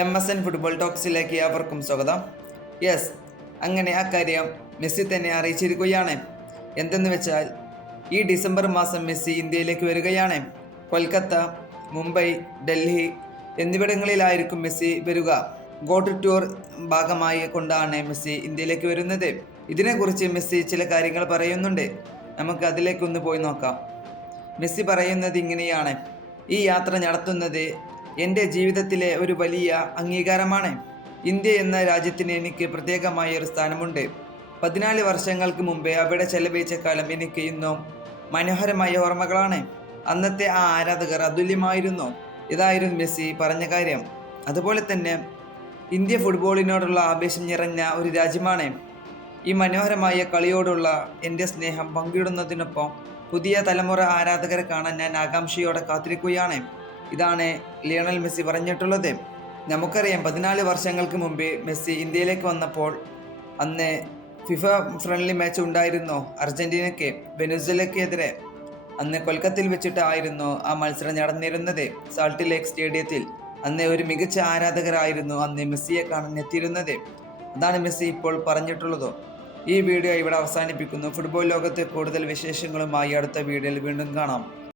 MSN football ടോക്സിലേക്ക് അവർക്കും സ്വാഗതം. Yes, അങ്ങനെ ആ കാര്യം മെസ്സി തന്നെ അറിയിച്ചിരിക്കുകയാണ്. എന്തെന്ന് വെച്ചാൽ ഈ ഡിസംബർ മാസം മെസ്സി ഇന്ത്യയിലേക്ക് വരികയാണ്. കൊൽക്കത്ത, മുംബൈ, ഡൽഹി എന്നിവിടങ്ങളിലായിരിക്കും മെസ്സി വരിക. ഗോട്ട് ടൂർ ഭാഗമായി കൊണ്ടാണ് മെസ്സി ഇന്ത്യയിലേക്ക് വരുന്നത്. ഇതിനെക്കുറിച്ച് മെസ്സി ചില കാര്യങ്ങൾ പറയുന്നുണ്ട്. നമുക്ക് അതിലേക്കൊന്ന് പോയി നോക്കാം. മെസ്സി പറയുന്നത് ഇങ്ങനെയാണ്: ഈ യാത്ര നടത്തുന്നത് എൻ്റെ ജീവിതത്തിലെ ഒരു വലിയ അംഗീകാരമാണ്. ഇന്ത്യ എന്ന രാജ്യത്തിന് എനിക്ക് പ്രത്യേകമായ ഒരു സ്ഥാനമുണ്ട്. 14 വർഷങ്ങൾക്ക് മുമ്പേ അവിടെ ചെലവഴിച്ച കാലം എനിക്ക് ഇന്നും മനോഹരമായ ഓർമ്മകളാണ്. അന്നത്തെ ആ ആരാധകർ അതുല്യമായിരുന്നു. ഇതായിരുന്നു മെസ്സി പറഞ്ഞ കാര്യം. അതുപോലെ തന്നെ ഇന്ത്യ ഫുട്ബോളിനോടുള്ള ആവേശം നിറഞ്ഞ ഒരു രാജ്യമാണ്. ഈ മനോഹരമായ കളിയോടുള്ള എൻ്റെ സ്നേഹം പങ്കിടുന്നതിനൊപ്പം പുതിയ തലമുറ ആരാധകരെ കാണാൻ ഞാൻ ആകാംക്ഷയോടെ കാത്തിരിക്കുകയാണ്. ഇതാണ് ലിയണൽ മെസ്സി പറഞ്ഞിട്ടുള്ളത്. നമുക്കറിയാം, 14 വർഷങ്ങൾക്ക് മുമ്പ് മെസ്സി ഇന്ത്യയിലേക്ക് വന്നപ്പോൾ അന്ന് ഫിഫ ഫ്രണ്ട്ലി മാച്ച് ഉണ്ടായിരുന്നു അർജന്റീനയ്ക്ക് വെനസ്വേലയ്ക്കെതിരെ. അന്ന് കൊൽക്കത്തയിൽ വെച്ചിട്ടായിരുന്നു ആ മത്സരം നടന്നിരുന്നത്, സാൾട്ട് ലേക്ക് സ്റ്റേഡിയത്തിൽ. അന്ന് ഒരു മികച്ച ആരാധകരായിരുന്നു അന്ന് മെസ്സിയെ കാണാൻ എത്തിയിരുന്നത്. അതാണ് മെസ്സി ഇപ്പോൾ പറഞ്ഞിട്ടുള്ളത്. ഈ വീഡിയോ ഇവിടെ അവസാനിപ്പിക്കുന്നു. ഫുട്ബോൾ ലോകത്തെ കൂടുതൽ വിശേഷങ്ങളുമായി അടുത്ത വീഡിയോയിൽ വീണ്ടും കാണാം.